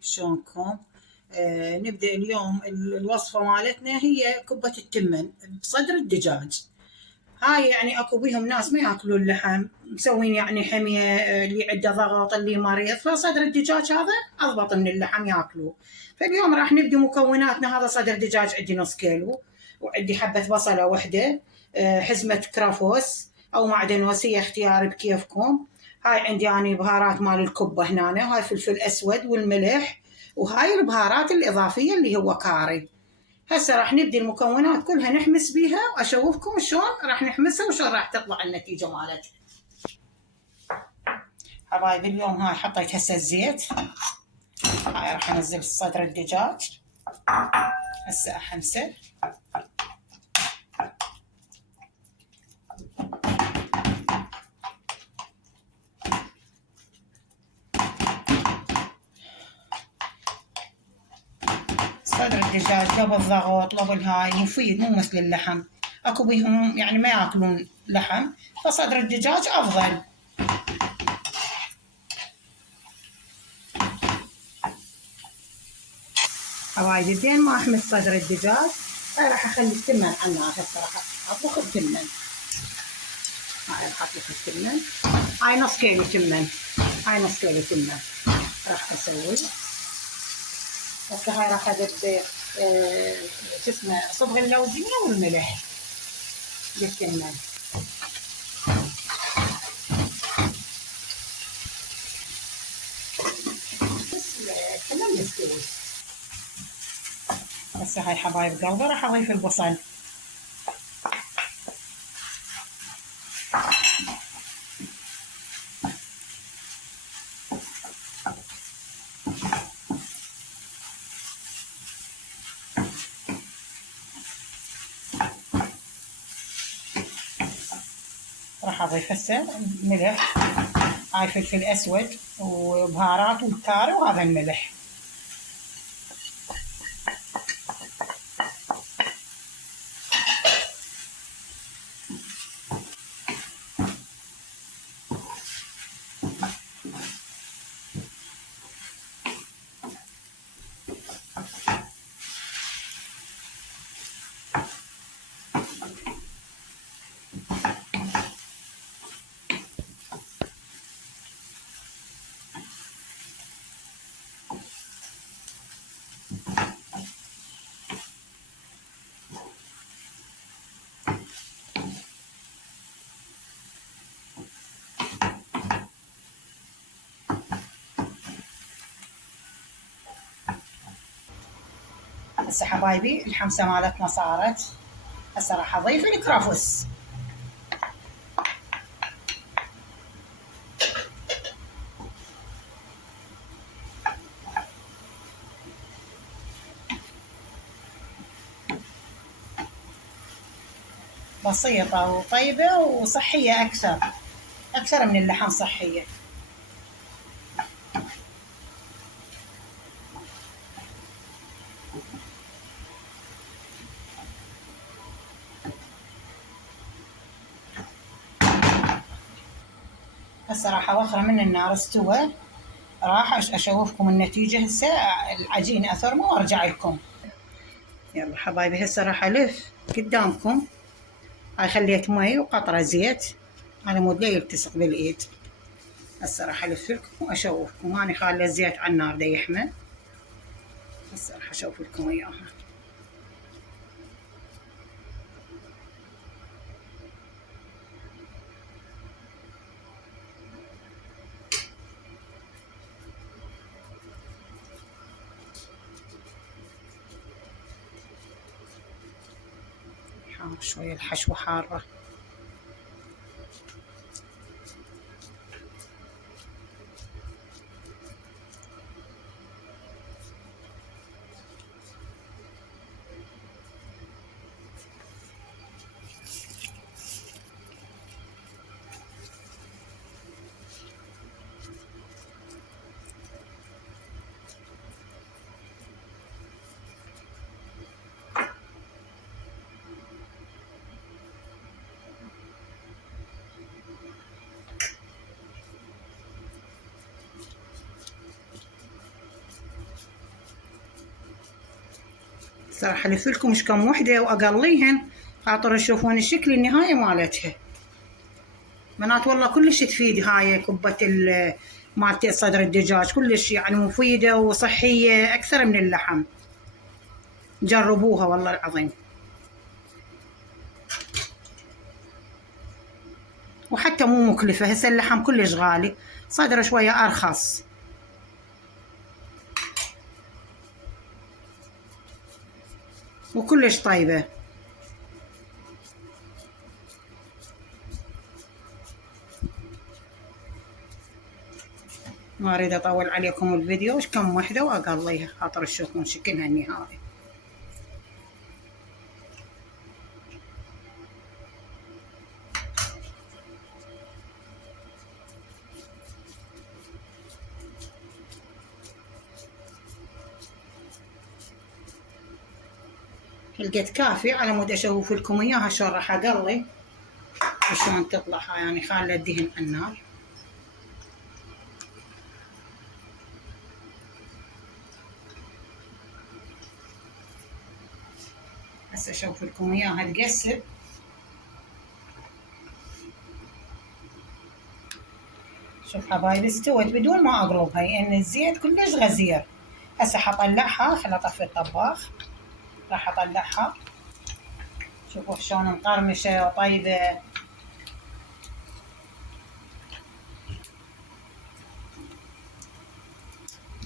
شلونكم؟ نبدأ اليوم الوصفة مالتنا هي كبة التمن بصدر الدجاج. هاي يعني اكو بيهم ناس ما ياكلون اللحم، مسوين يعني حمية، اللي عنده ضغط اللي مريض، فصدر الدجاج هذا اضبط من اللحم ياكلوه. فاليوم راح نبدي مكوناتنا. هذا صدر دجاج عندي نص كيلو، وعندي حبة بصلة وحدة، حزمة كرافوس أو معدنوسية اختياري بكيفكم. هاي عندي أنا بهارات مال الكبة هنا، هاي فلفل أسود والملح، وهاي البهارات الإضافية اللي هو كاري. هسه راح نبدي المكونات كلها نحمس بيها وأشوفكم شلون راح نحمسها وشلون راح تطلع النتيجة مالتها. حبايبي اليوم هاي حطيت هسه الزيت، هاي راح أنزل صدر الدجاج هسه أحمسه. صدر الدجاج قبل ضغط قبل هاي مفيد، مو مثل اللحم. اكو بيهم يعني ما ياكلون لحم، فصدر الدجاج افضل. حوايجي زين ما احمس صدر الدجاج، هاي راح اخلي التمن على النار. هسه راح اطبخ التمن. هاي راح اطبخ التمن، هاي نص كيلو تمن، هاي نص كيلو تمن راح اسوي. هسه هاي راح ادب شو اسمه صبغ اللوزية والملح بالتمن. بس التمن يستوي. هسه هاي حبايب قلبي راح اضيف البصل. راح اضيف هسه ملح، هاي فلفل اسود وبهارات والكاري وهذا الملح. هسه حبايبي الحمسه مالتنا صارت. هسه راح اضيف الكرافس. بسيطه وطيبه وصحيه اكثر من اللحم صحيه. هسه راح اوخره من النار استوى. راح اشوفكم النتيجه هسه. العجين اثرمه وارجع لكم. يلا حبايبي هسه راح الف قدامكم. هاي خليت مي وقطره زيت على مود لا يلتصق بالايد. هسه راح الف لكم واشوفكم. اني خالي الزيت على النار دا يحمى. هسه راح اشوف لكم اياها. حار شويه الحشوه حاره. هسه راح الف لكم ايش كم وحده واقليهن خاطر تشوفون الشكل النهائي مالتها. بنات والله كلش تفيد هاي كبة مالت صدر الدجاج، كلش يعني مفيدة وصحية أكثر من اللحم. جربوها والله العظيم. وحتى مو مكلفة، هسه اللحم كلش غالي، صدره شوية أرخص. وكلش طيبة. ما اريد اطول عليكم الفيديو، ايش كم وحده واقليها خاطر تشوفون شكلها النهائي. لقيت كافي على مود اشوف لكم اياها شلون راح اقلي وشلون تطلع. يعني خالة الدهن على النار. هسه اشوف لكم اياها تقسب. شوف حبايبي استوت بدون ما اقلبها لان الزيت كلش غزير. هسه حطلعها، خل اطفي الطباخ. راح اطلعها. شوفوا شلون مقرمشه وطيبه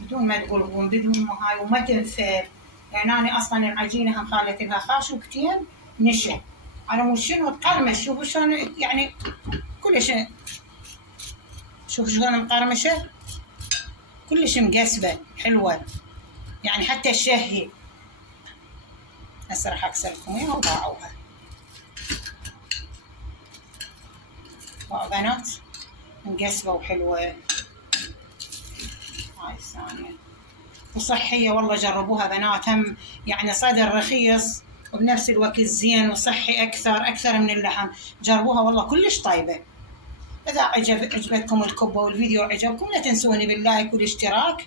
بدون ما تقلبون، بدون ما هاي وما تنفل. يعني انا اصلا العجينه هم خالت لها خاشوقتين نشا على مود شنو تقرمش. شوفوا شلون يعني كلش، شوفوا شلون مقرمشه كلش مقسبه حلوه يعني حتى الشهي. هسه راح اكسر لكم اياها وضاعوها. بنات مقسبه وحلوه. هاي الثانيه وصحيه والله جربوها بنات. هم يعني صدر رخيص وبنفس الوقت زين وصحي اكثر من اللحم. جربوها والله كلش طيبه. اذا عجبتكم الكبه والفيديو عجبكم لا تنسوني باللايك والاشتراك